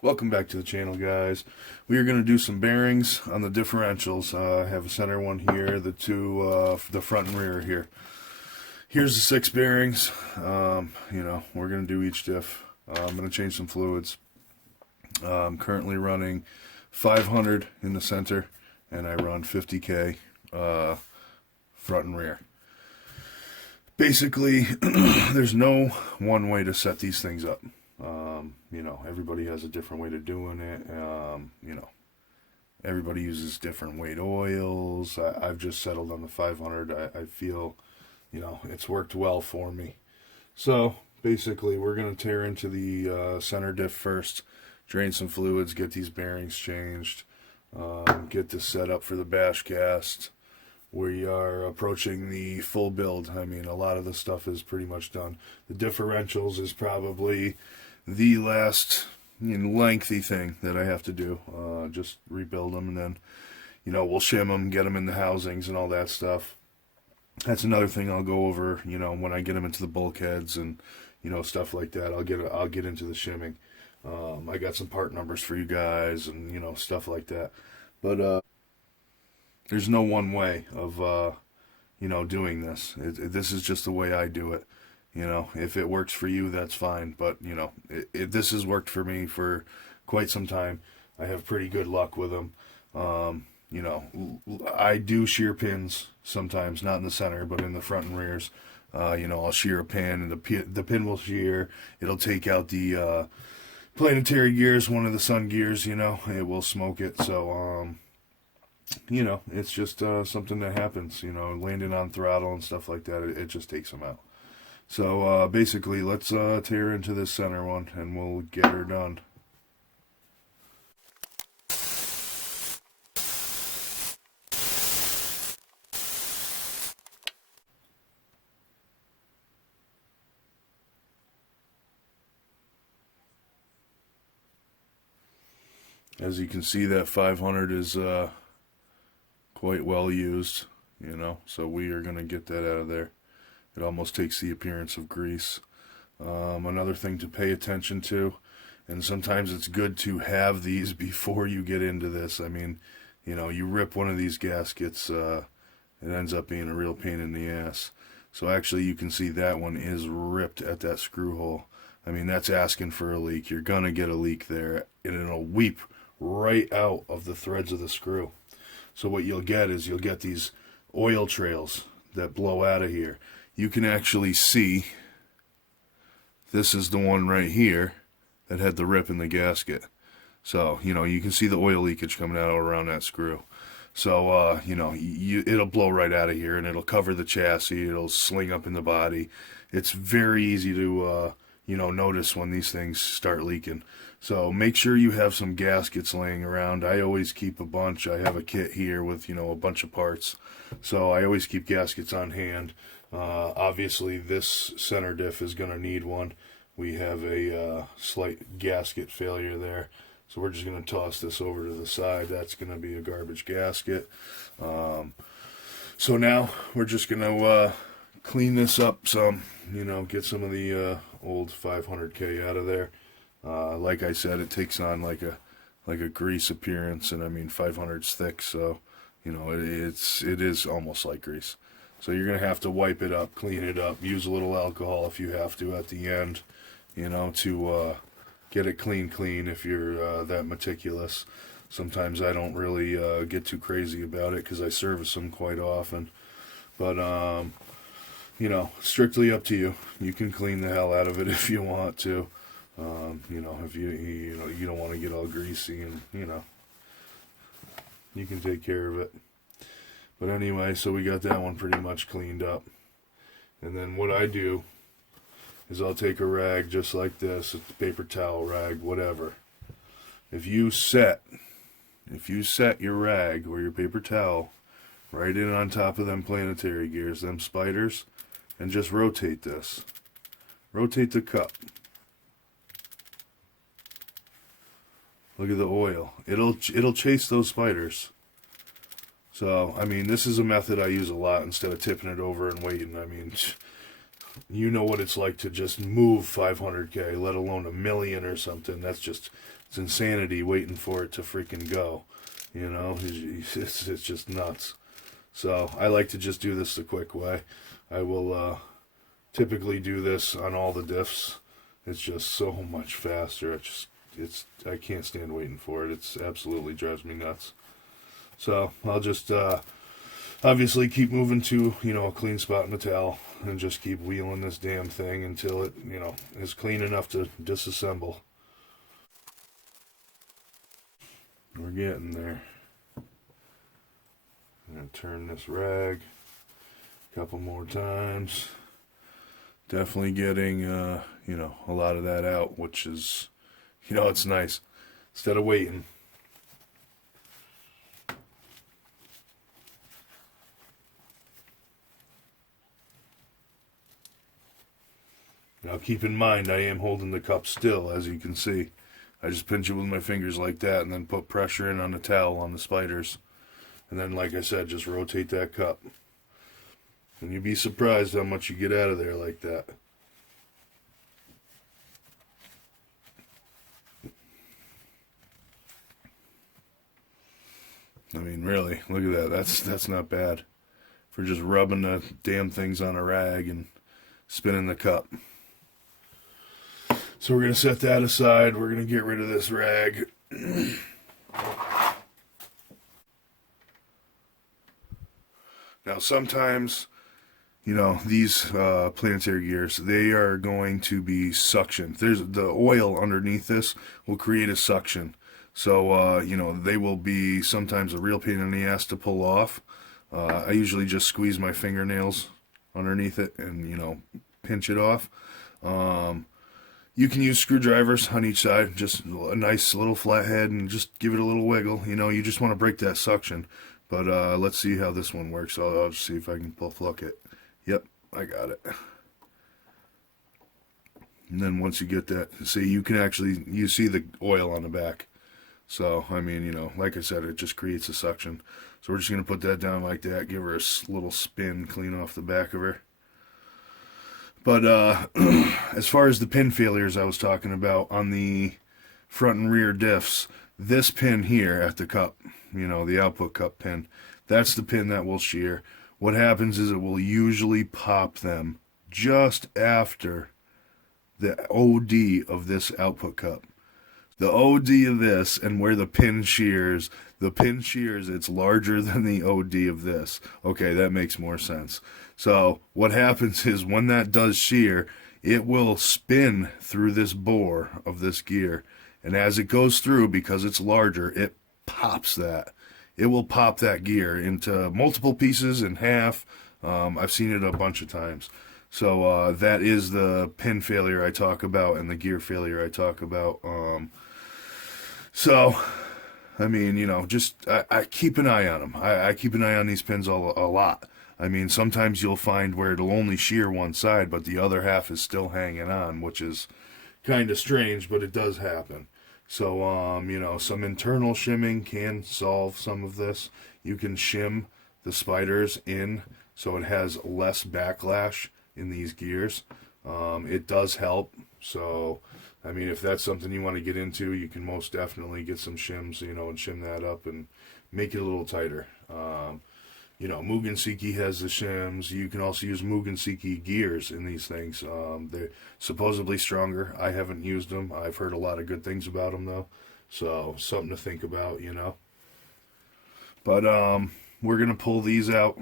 Welcome back to the channel, guys. We are going to do some bearings on the differentials. I have a center one here, the two, the front and rear here. Here's the 6 bearings. We're going to do each diff. I'm going to change some fluids. I'm currently running 500 in the center, and I run 50K front and rear. Basically, there's no one way to set these things up. Everybody has a different way to doing it. Everybody uses different weight oils. I've just settled on the 500. I feel, it's worked well for me. So basically, we're going to tear into the center diff first, drain some fluids, get these bearings changed, get this set up for the Bashcast. We are approaching the full build. I mean, a lot of the stuff is pretty much done. The differentials is probably the last lengthy thing that I have to do. Just rebuild them, and then, we'll shim them, get them in the housings and all that stuff. That's another thing I'll go over, when I get them into the bulkheads and, stuff like that. I'll get into the shimming. I got some part numbers for you guys and, stuff like that. But, there's no one way of, doing this. This is just the way I do it. If it works for you, that's fine. But, this has worked for me for quite some time. I have pretty good luck with them. I do shear pins sometimes, not in the center, but in the front and rears. I'll shear a pin, and the pin will shear. It'll take out the planetary gears, one of the sun gears, it will smoke it. So, it's just something that happens, landing on throttle and stuff like that. It just takes them out. So basically, let's tear into this center one, and we'll get her done. As you can see, that 500 is quite well used, so we are going to get that out of there. It almost takes the appearance of grease. Another thing to pay attention to, and sometimes it's good to have these before you get into this. I mean, you rip one of these gaskets, it ends up being a real pain in the ass. So actually, you can see that one is ripped at that screw hole. I mean, that's asking for a leak. You're going to get a leak there, and it'll weep right out of the threads of the screw. So what you'll get is these oil trails that blow out of here. You can actually see, this is the one right here that had the rip in the gasket. So, you can see the oil leakage coming out around that screw. So, it'll blow right out of here, and it'll cover the chassis. It'll sling up in the body. It's very easy to, notice when these things start leaking. So make sure you have some gaskets laying around. I always keep a bunch. I have a kit here with, a bunch of parts. So I always keep gaskets on hand. Obviously, this center diff is going to need one. We have a slight gasket failure there. So we're just going to toss this over to the side. That's going to be a garbage gasket. So now we're just going to clean this up some, get some of the old 500K out of there. Like I said, it takes on like a grease appearance, and I mean 500's thick, so it is almost like grease. So you're gonna have to wipe it up, clean it up, use a little alcohol if you have to at the end, to get it clean if you're that meticulous. Sometimes I don't really get too crazy about it because I service them quite often, but strictly up to you. You can clean the hell out of it if you want to. If you don't want to get all greasy, and you can take care of it. But anyway, so we got that one pretty much cleaned up. And then what I do is I'll take a rag just like this, a paper towel rag, whatever. If you set your rag or your paper towel right in on top of them planetary gears, them spiders, and just rotate this. Rotate the cup. Look at the oil. It'll chase those spiders. So, I mean, this is a method I use a lot instead of tipping it over and waiting. I mean, you know what it's like to just move 500K, let alone a million or something. That's just, it's insanity waiting for it to freaking go. You know, it's just nuts. So I like to just do this the quick way. I will typically do this on all the diffs. It's just so much faster. I can't stand waiting for it. It's absolutely drives me nuts. So I'll just obviously keep moving to, you know, a clean spot in the towel and just keep wheeling this damn thing until it, you know, is clean enough to disassemble. We're getting there. I'm going to turn this rag a couple more times. Definitely getting, you know, a lot of that out, which is, you know, it's nice. Instead of waiting. Now keep in mind, I am holding the cup still, as you can see. I just pinch it with my fingers like that and then put pressure in on the towel on the spiders. And then, like I said, just rotate that cup. And you'd be surprised how much you get out of there like that. I mean, really, look at that. That's not bad. For just rubbing the damn things on a rag and spinning the cup. So we're going to set that aside. We're going to get rid of this rag. Now, sometimes, you know, these planetary gears, they are going to be suctioned. There's the oil underneath this will create a suction. So, you know, they will be sometimes a real pain in the ass to pull off. I usually just squeeze my fingernails underneath it and, you know, pinch it off. You can use screwdrivers on each side, just a nice little flathead, and just give it a little wiggle. You know, you just want to break that suction. But let's see how this one works. I'll just see if I can pluck it. Yep, I got it. And then once you get that, see, you can actually, you see the oil on the back. So, I mean, you know, like I said, it just creates a suction. So we're just going to put that down like that, give her a little spin, clean off the back of her. But as far as the pin failures I was talking about on the front and rear diffs, this pin here at the cup, you know, the output cup pin, that's the pin that will shear. What happens is it will usually pop them just after the OD of this output cup. The OD of this and where the pin shears, it's larger than the OD of this. Okay, that makes more sense. So what happens is when that does shear, it will spin through this bore of this gear. And as it goes through, because it's larger, it pops that. It will pop that gear into multiple pieces in half. I've seen it a bunch of times. So that is the pin failure I talk about and the gear failure I talk about. So, I mean, you know, just I keep an eye on them. I keep an eye on these pins a lot. I mean, sometimes you'll find where it'll only shear one side, but the other half is still hanging on, which is kind of strange, but it does happen. So, you know, some internal shimming can solve some of this. You can shim the spiders in so it has less backlash in these gears. It does help. So, I mean, if that's something you want to get into, you can most definitely get some shims, you know, and shim that up and make it a little tighter. You know, Mugen Seiki has the shims. You can also use Mugen Seiki gears in these things. They're supposedly stronger. I haven't used them. I've heard a lot of good things about them, though. So, something to think about, you know. But we're going to pull these out.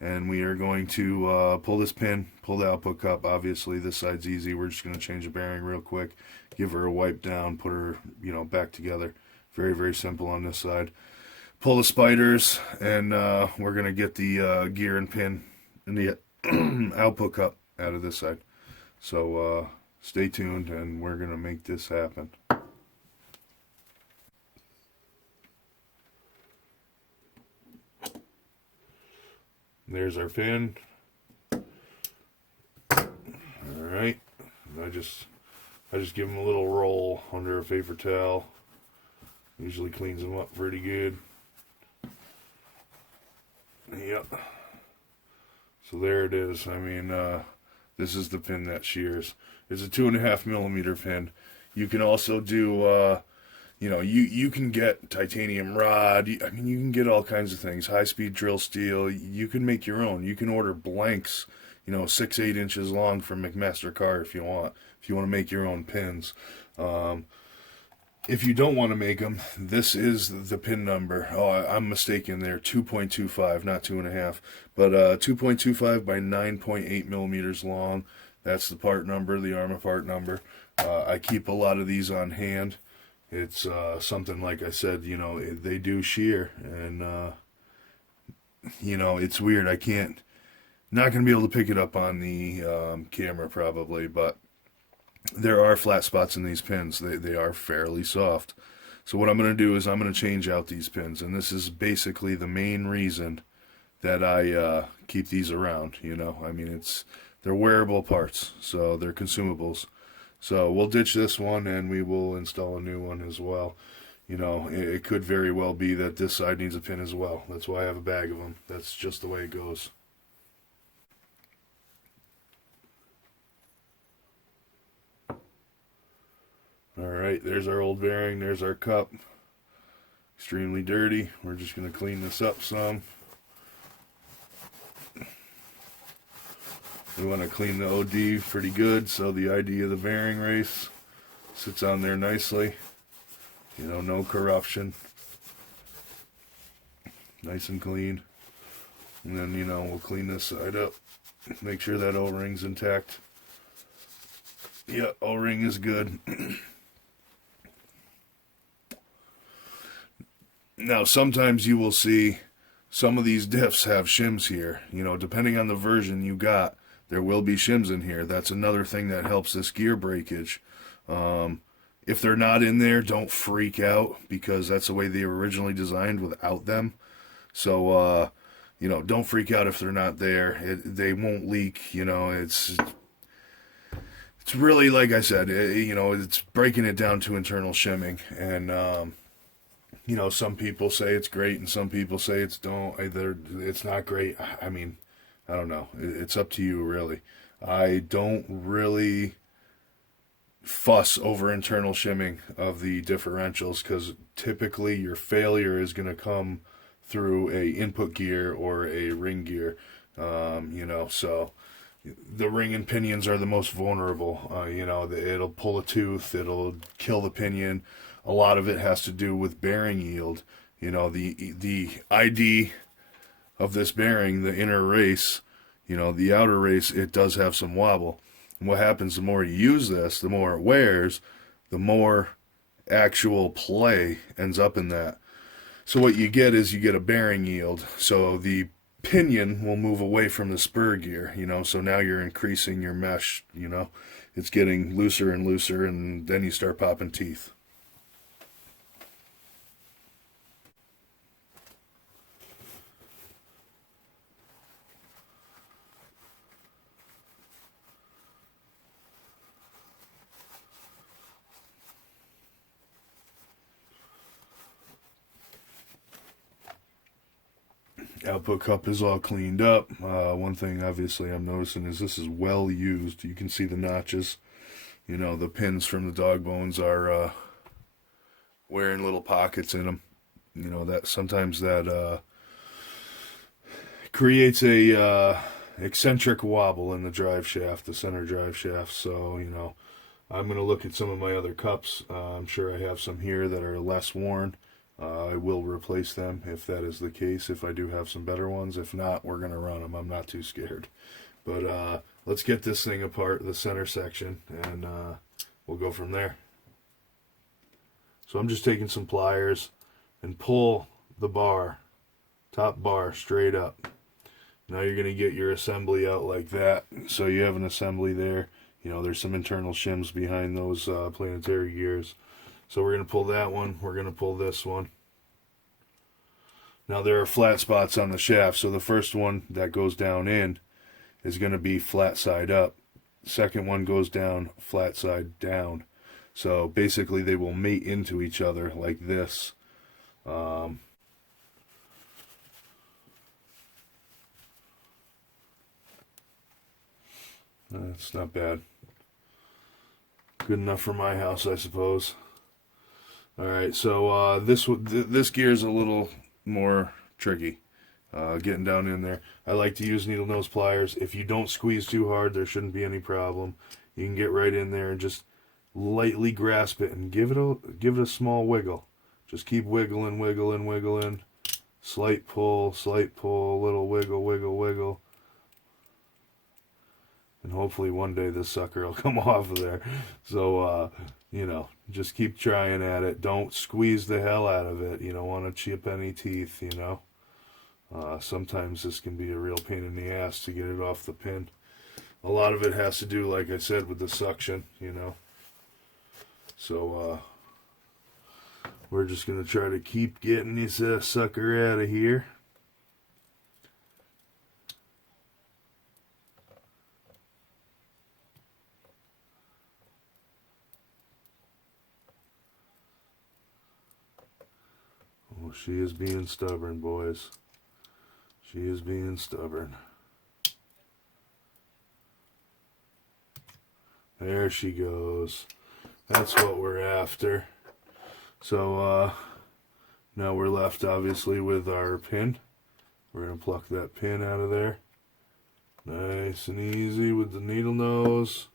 And we are going to pull this pin, pull the output cup. Obviously, this side's easy. We're just going to change the bearing real quick. Give her a wipe down. Put her, you know, back together. Very, very simple on this side. Pull the spiders, and we're going to get the gear and pin and the output cup out of this side. So stay tuned, and we're going to make this happen. There's our pin. Alright. I just give them a little roll under a paper towel. Usually cleans them up pretty good. Yep. So there it is. I mean, This is the pin that shears. It's a 2.5 millimeter pin. You can also do, you can get titanium rod. I mean, you can get all kinds of things. High-speed drill steel. You can make your own. You can order blanks, 6-8 inches long from McMaster-Carr if you want. If you want to make your own pins. If you don't want to make them, this is the pin number. Oh, I'm mistaken there. 2.25, not 2.5. But 2.25 by 9.8 millimeters long. That's the part number, the Arma part number. I keep a lot of these on hand. It's something, like I said, they do shear. And, it's weird. Not going to be able to pick it up on the camera probably, but there are flat spots in these pins. They are fairly soft. So what I'm going to do is I'm going to change out these pins. And this is basically the main reason that I keep these around. I mean, they're wearable parts, so they're consumables. So we'll ditch this one and we will install a new one as well. It could very well be that this side needs a pin as well. That's why I have a bag of them. That's just the way it goes. Alright, there's our old bearing, there's our cup. Extremely dirty. We're just going to clean this up some. We want to clean the OD pretty good so the ID of the bearing race sits on there nicely. No corruption. Nice and clean. And then, we'll clean this side up. Make sure that O-ring's intact. Yeah, O-ring is good. Now, sometimes you will see some of these diffs have shims here. Depending on the version you got, there will be shims in here. That's another thing that helps this gear breakage. If they're not in there, don't freak out, because that's the way they were originally designed without them. So, don't freak out if they're not there. They won't leak. It's really, like I said, it's breaking it down to internal shimming. And, some people say it's great and some people say it's not great. I mean, I don't know. It's up to you, really. I don't really fuss over internal shimming of the differentials, because typically your failure is going to come through a input gear or a ring gear. So the ring and pinions are the most vulnerable. It'll pull a tooth, it'll kill the pinion. A lot of it has to do with bearing yield. The ID of this bearing, the inner race, the outer race, it does have some wobble. And what happens, the more you use this, the more it wears, the more actual play ends up in that. So what you get is you get a bearing yield. So the pinion will move away from the spur gear, so now you're increasing your mesh, it's getting looser and looser, and then you start popping teeth. Output cup is all cleaned up. One thing obviously I'm noticing is this is well used. You can see the notches. The pins from the dog bones are wearing little pockets in them. That sometimes that creates a eccentric wobble in the drive shaft, the center drive shaft. So, I'm going to look at some of my other cups. I'm sure I have some here that are less worn. I will replace them if that is the case, if I do have some better ones. If not, we're going to run them. I'm not too scared. But let's get this thing apart, the center section, and we'll go from there. So I'm just taking some pliers and pull the bar, top bar, straight up. Now you're going to get your assembly out like that. So you have an assembly there. There's some internal shims behind those planetary gears. So we're going to pull that one. We're going to pull this one. Now there are flat spots on the shaft. So the first one that goes down in is going to be flat side up. Second one goes down flat side down. So basically they will mate into each other like this. That's not bad. Good enough for my house, I suppose. Alright, so this gear is a little more tricky. Getting down in there. I like to use needle nose pliers. If you don't squeeze too hard, there shouldn't be any problem. You can get right in there and just lightly grasp it and give it a small wiggle. Just keep wiggling, wiggling, wiggling. Slight pull, little wiggle, wiggle, wiggle. And hopefully one day this sucker will come off of there. So, you know, just keep trying at it. Don't squeeze the hell out of it. You don't want to chip any teeth, you know. Sometimes this can be a real pain in the ass to get it off the pin. A lot of it has to do, like I said, with the suction, you know. So, we're just going to try to keep getting this sucker out of here. Oh, she is being stubborn, boys. She is being stubborn. There she goes. That's what we're after. So, now we're left, obviously, with our pin. We're going to pluck that pin out of there. Nice and easy with the needle nose.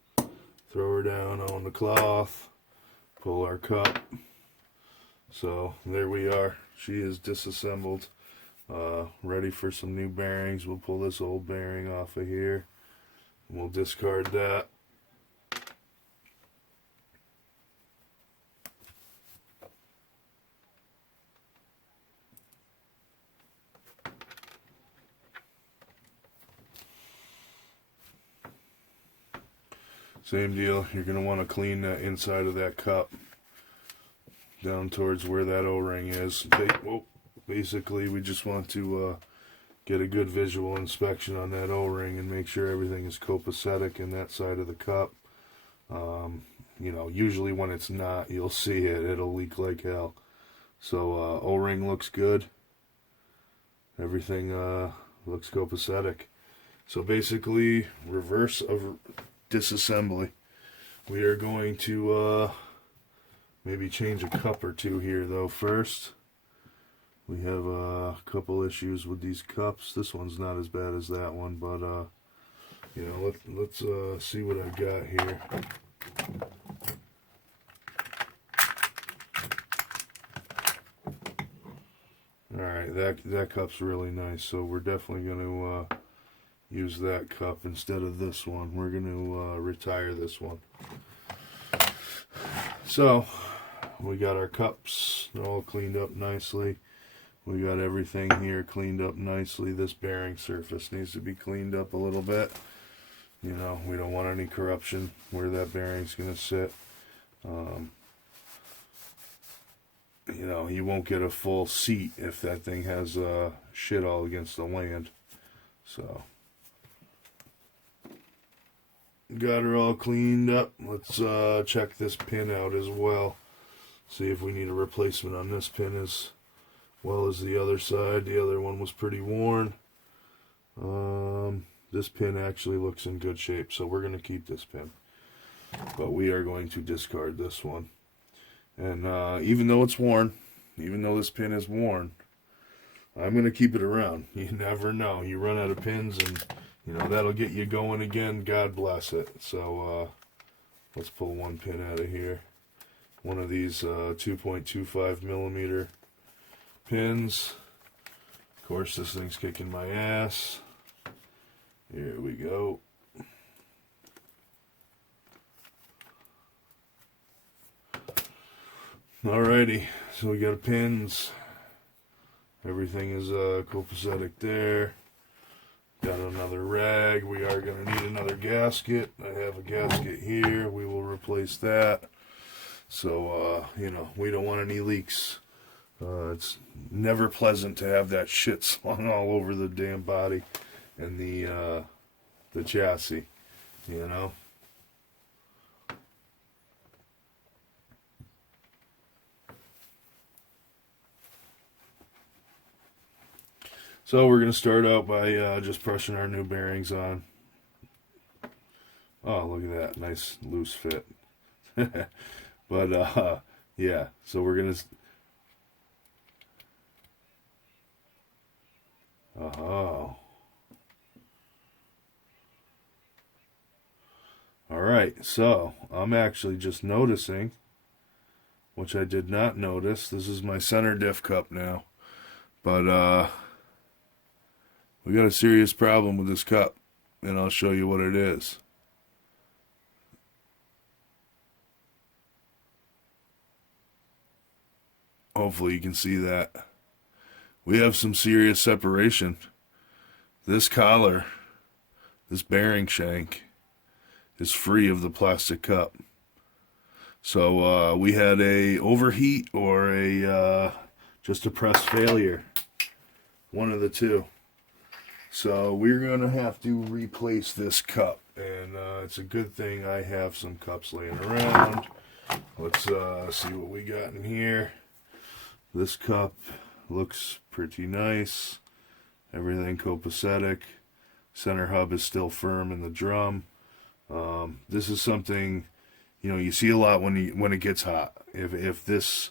Throw her down on the cloth. Pull our cup. So, there we are. She is disassembled. Ready for some new bearings. We'll pull this old bearing off of here. And we'll discard that. Same deal, you're going to want to clean the inside of that cup down towards where that O-ring is. Basically, we just want to get a good visual inspection on that O-ring and make sure everything is copacetic in that side of the cup. You know, usually when it's not, you'll see it. It'll leak like hell. So, O-ring looks good. Everything looks copacetic. So basically, reverse of disassembly. We are going to maybe change a cup or two here though first. We have a couple issues with these cups. This one's not as bad as that one, but you know, let's see what I've got here. Alright, that cup's really nice, so we're definitely going to use that cup instead of this one. We're going to retire this one. So, we got our cups all cleaned up nicely. We got everything here cleaned up nicely. This bearing surface needs to be cleaned up a little bit. You know, we don't want any corruption where that bearing's going to sit. You know, you won't get a full seat if that thing has shit all against the land. So, got her all cleaned up. Let's check this pin out as well. See if we need a replacement on this pin as well as the other side. The other one was pretty worn. This pin actually looks in good shape, so we're going to keep this pin. But we are going to discard this one. And even though it's worn, even though this pin is worn, I'm going to keep it around. You never know. You run out of pins and, you know, that'll get you going again. God bless it. So let's pull one pin out of here. One of these 2.25 millimeter pins. Of course, this thing's kicking my ass. Here we go. Alrighty, so we got pins. Everything is copacetic there. Got another rag. We are going to need another gasket. I have a gasket here. We will replace that. So, you know, we don't want any leaks. It's never pleasant to have that shit slung all over the damn body and the chassis, you know. So we're going to start out by just pressing our new bearings on. Oh, look at that. Nice loose fit. But, yeah. So we're going to... Oh. Alright, so I'm actually just noticing, which I did not notice. This is my center diff cup now. But, we got a serious problem with this cup, and I'll show you what it is. Hopefully you can see that. We have some serious separation. This collar, this bearing shank, is free of the plastic cup. So we had a overheat or a just a press failure. One of the two. So we're going to have to replace this cup. And it's a good thing I have some cups laying around. Let's see what we got in here. This cup looks pretty nice. Everything copacetic. Center hub is still firm in the drum. This is something, you know, you see a lot when it gets hot. If this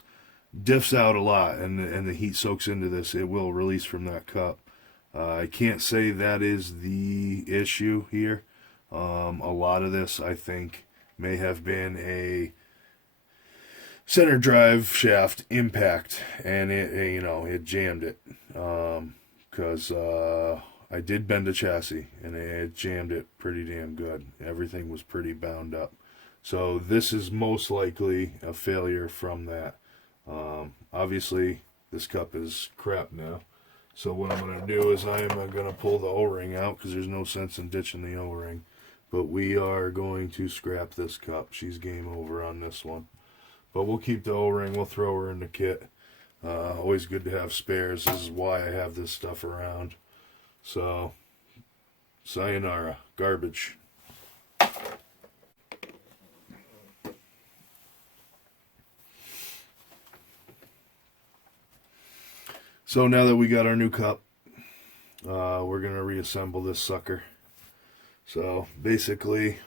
diffs out a lot and the heat soaks into this, it will release from that cup. I can't say that is the issue here. A lot of this, I think, may have been a center drive shaft impact, and it jammed it. Because I did bend a chassis, and it jammed it pretty damn good. Everything was pretty bound up. So this is most likely a failure from that. Obviously, this cup is crap now. So what I'm going to do is I am going to pull the O-ring out, because there's no sense in ditching the O-ring. But we are going to scrap this cup. She's game over on this one. But we'll keep the O-ring. We'll throw her in the kit. Always good to have spares. This is why I have this stuff around. So, sayonara. Garbage. So now that we got our new cup, we're going to reassemble this sucker. So basically,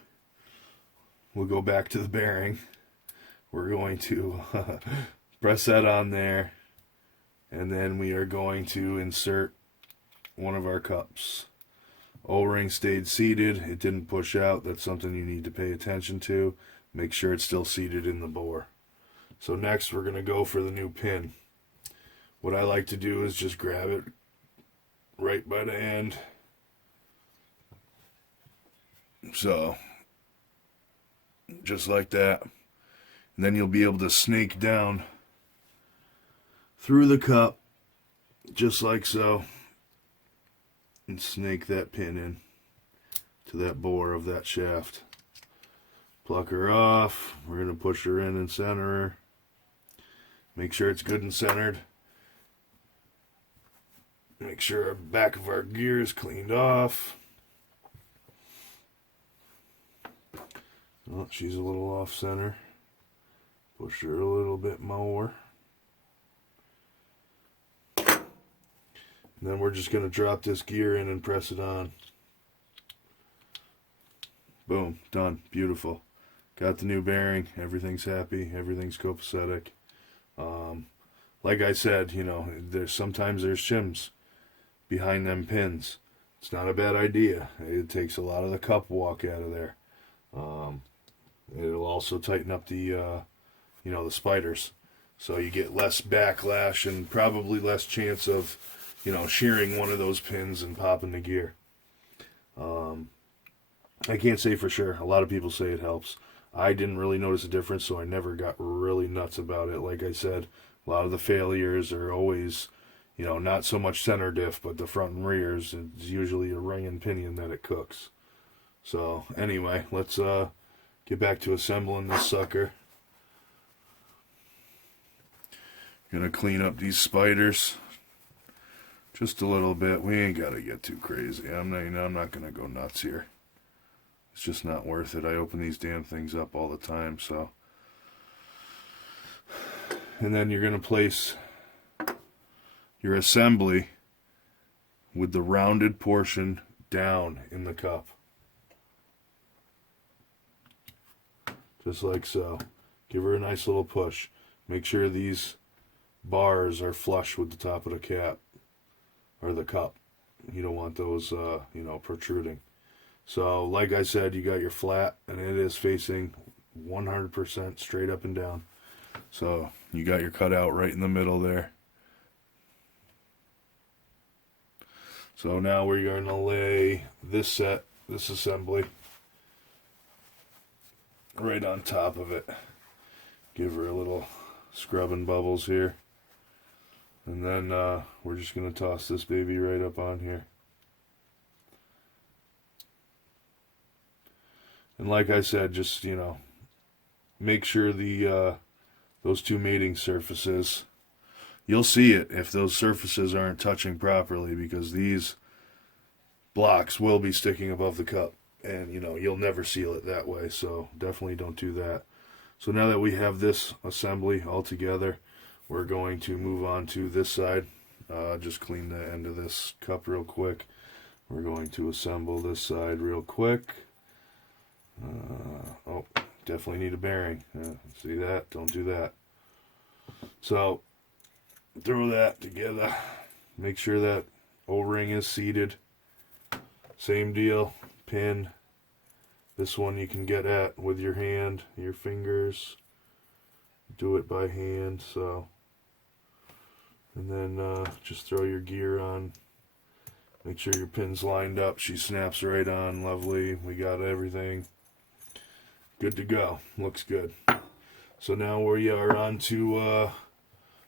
we'll go back to the bearing. We're going to press that on there, and then we are going to insert one of our cups. O-ring stayed seated. It didn't push out. That's something you need to pay attention to. Make sure it's still seated in the bore. So next we're going to go for the new pin. What I like to do is just grab it right by the end. So, just like that. And then you'll be able to snake down through the cup, just like so, and snake that pin in to that bore of that shaft. Pluck her off. We're going to push her in and center her. Make sure it's good and centered. Make sure our back of our gear is cleaned off. Oh, she's a little off center. Push her a little bit more. And then we're just going to drop this gear in and press it on. Boom, done. Beautiful. Got the new bearing. Everything's happy. Everything's copacetic. Like I said, you know, sometimes there's shims behind them pins. It's not a bad idea. It takes a lot of the cup walk out of there. It'll also tighten up the the spiders, so you get less backlash and probably less chance of shearing one of those pins and popping the gear. I can't say for sure. A lot of people say it helps. I didn't really notice a difference, so I never got really nuts about it. Like I said, a lot of the failures are always not so much center diff, but the front and rears. It's usually a ring and pinion that it cooks. So anyway, let's get back to assembling this sucker. Gonna clean up these spiders just a little bit. We ain't gotta get too crazy. I'm not gonna go nuts here. It's just not worth it. I open these damn things up all the time. So, and then you're gonna place your assembly with the rounded portion down in the cup. just like so. Give her a nice little push. Make sure these bars are flush with the top of the cap or the cup. You don't want those, protruding. So, like I said, you got your flat, and it is facing 100% straight up and down. So, you got your cutout right in the middle there. So now we're going to lay this assembly, right on top of it. Give her a little scrub and bubbles here. And then we're just going to toss this baby right up on here. And like I said, just, make sure those two mating surfaces, you'll see it if those surfaces aren't touching properly, because these blocks will be sticking above the cup. And, you'll never seal it that way, so definitely don't do that. So now that we have this assembly all together, we're going to move on to this side. Just clean the end of this cup real quick. We're going to assemble this side real quick. Definitely need a bearing. See that? Don't do that. So, throw that together. Make sure that O-ring is seated. Same deal. Pin. This one you can get at with your hand, your fingers. Do it by hand. So, and then just throw your gear on. Make sure your pin's lined up. She snaps right on. Lovely. We got everything. Good to go. Looks good. So now we are on to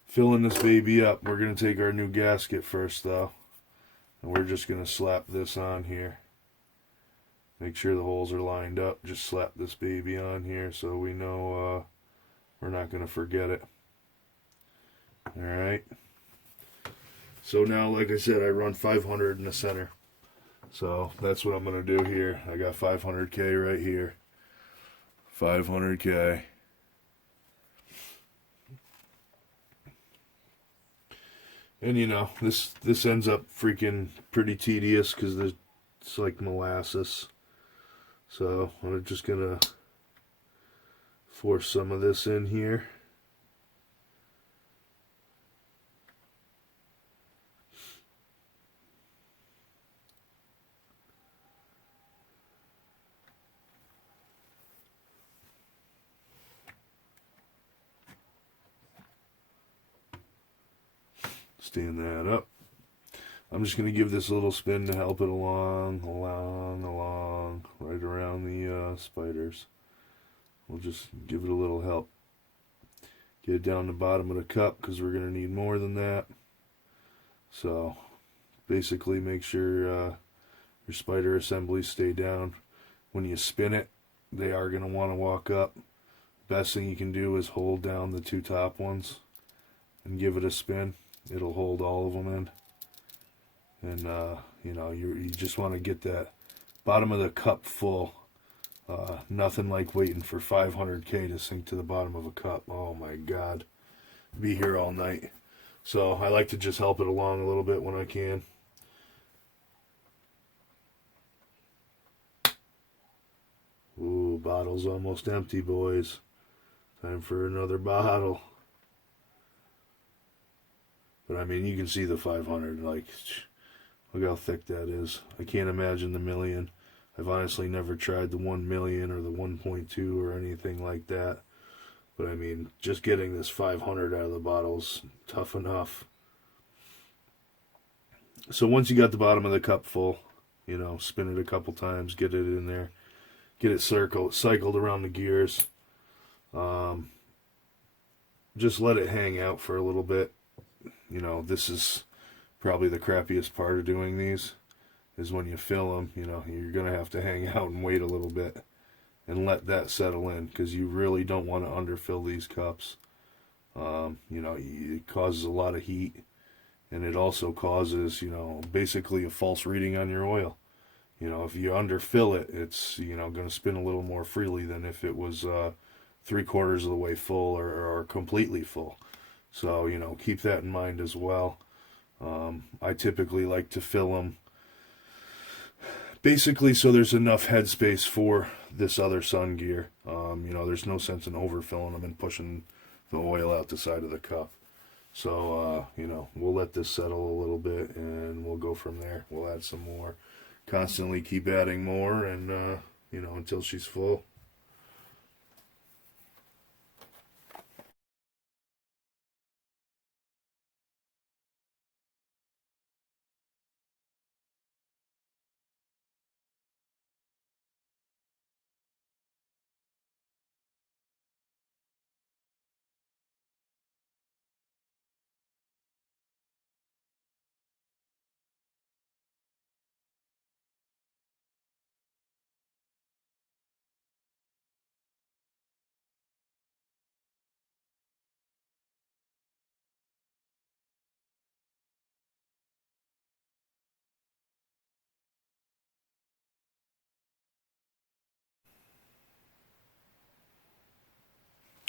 filling this baby up. We're going to take our new gasket first, though. And we're just going to slap this on here. Make sure the holes are lined up. Just slap this baby on here so we know we're not going to forget it. Alright. So now, like I said, I run 500 in the center. So that's what I'm going to do here. I got 500K right here. 500K. And this ends up freaking pretty tedious because it's like molasses. So I'm just gonna force some of this in here. Stand that up. I'm just going to give this a little spin to help it along, right around the spiders. We'll just give it a little help. Get it down the bottom of the cup because we're going to need more than that. So, basically make sure your spider assemblies stay down. When you spin it, they are going to want to walk up. Best thing you can do is hold down the two top ones and give it a spin. It'll hold all of them in. And, you just want to get that bottom of the cup full. Nothing like waiting for 500K to sink to the bottom of a cup. Oh, my God. Be here all night. So, I like to just help it along a little bit when I can. Ooh, bottle's almost empty, boys. Time for another bottle. But, I mean, you can see the 500, like, look how thick that is. I can't imagine the million. I've honestly never tried the 1 million or the 1.2 or anything like that. But, I mean, just getting this 500 out of the bottle's tough enough. So, once you got the bottom of the cup full, spin it a couple times, get it in there. Get it cycled around the gears. Just let it hang out for a little bit. This is probably the crappiest part of doing these, is when you fill them, you're going to have to hang out and wait a little bit and let that settle in, because you really don't want to underfill these cups. It causes a lot of heat, and it also causes, basically a false reading on your oil. If you underfill it, it's, going to spin a little more freely than if it was 3/4 of the way full or completely full. So, keep that in mind as well. I typically like to fill them basically so there's enough headspace for this other sun gear. There's no sense in overfilling them and pushing the oil out the side of the cup. So, we'll let this settle a little bit and we'll go from there. We'll add some more. Constantly keep adding more and, until she's full.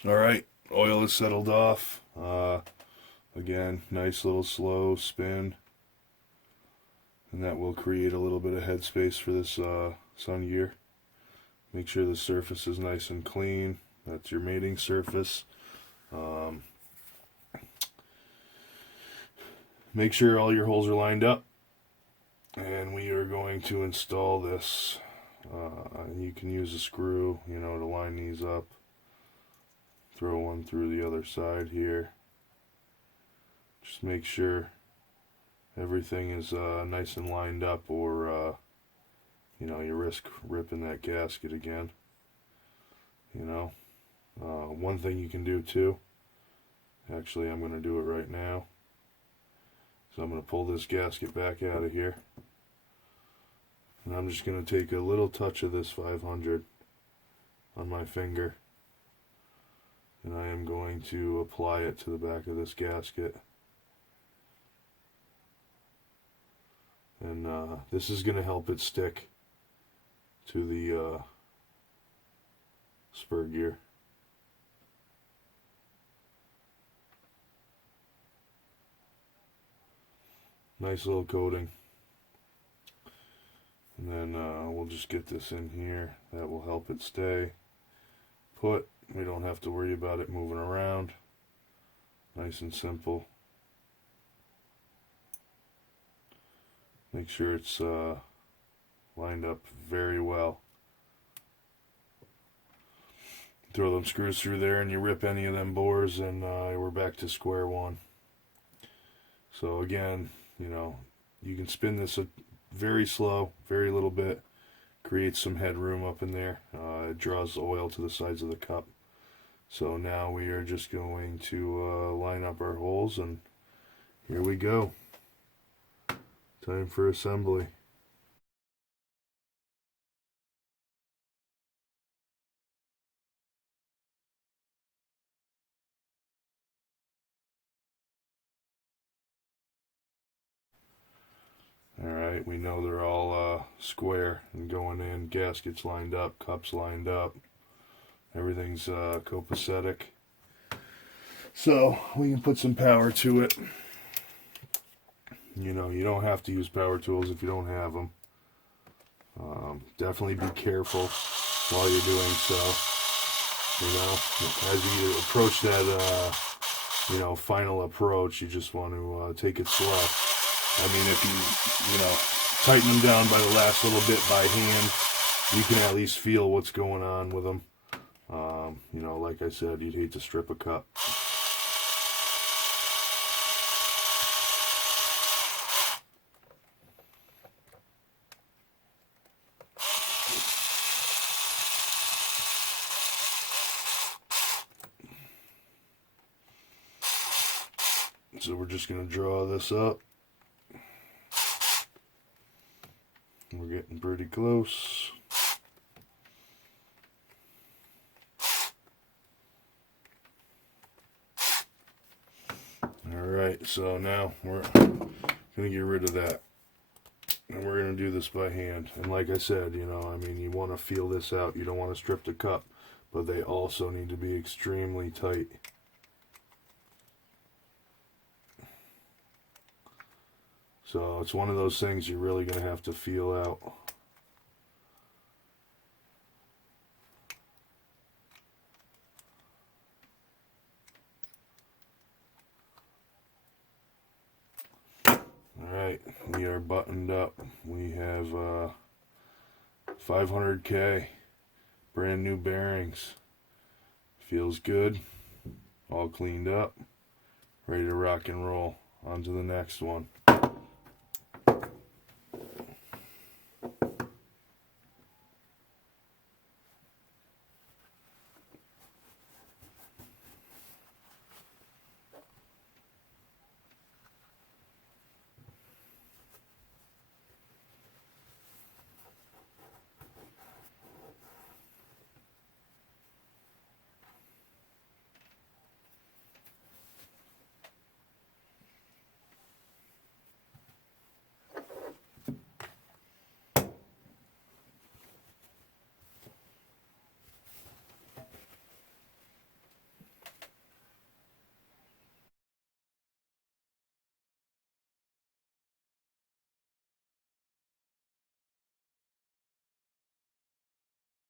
All right, oil is settled off. Again, nice little slow spin. And that will create a little bit of headspace for this sun gear. Make sure the surface is nice and clean. That's your mating surface. Make sure all your holes are lined up. And we are going to install this. You can use a screw, to line these up. Throw one through the other side here. Just make sure everything is nice and lined up, or you risk ripping that gasket again. One thing you can do too, actually I'm going to do it right now, so I'm going to pull this gasket back out of here, and I'm just going to take a little touch of this 500 on my finger, and I am going to apply it to the back of this gasket. And this is going to help it stick to the spur gear. Nice little coating. And then we'll just get this in here. That will help it stay put. We don't have to worry about it moving around. Nice and simple. Make sure it's lined up very well. Throw them screws through there and you rip any of them bores and we're back to square one. So again, you can spin this very slow, very little bit. Creates some headroom up in there. It draws the oil to the sides of the cup. So now we are just going to line up our holes, and here we go. Time for assembly. Alright, we know they're all square and going in. Gaskets lined up, cups lined up. Everything's copacetic. So we can put some power to it. You don't have to use power tools if you don't have them. Definitely be careful while you're doing so. As you approach that, final approach, you just want to take it slow. I mean, if you, tighten them down by the last little bit by hand, you can at least feel what's going on with them. Like I said, you'd hate to strip a cup. So we're just going to draw this up. We're getting pretty close. Alright, so now we're going to get rid of that. And we're going to do this by hand. And like I said, you want to feel this out. You don't want to strip the cup, but they also need to be extremely tight. So it's one of those things you're really going to have to feel out. we are buttoned up. We have 500K, brand new bearings. Feels good, all cleaned up, ready to rock and roll. On to the next one.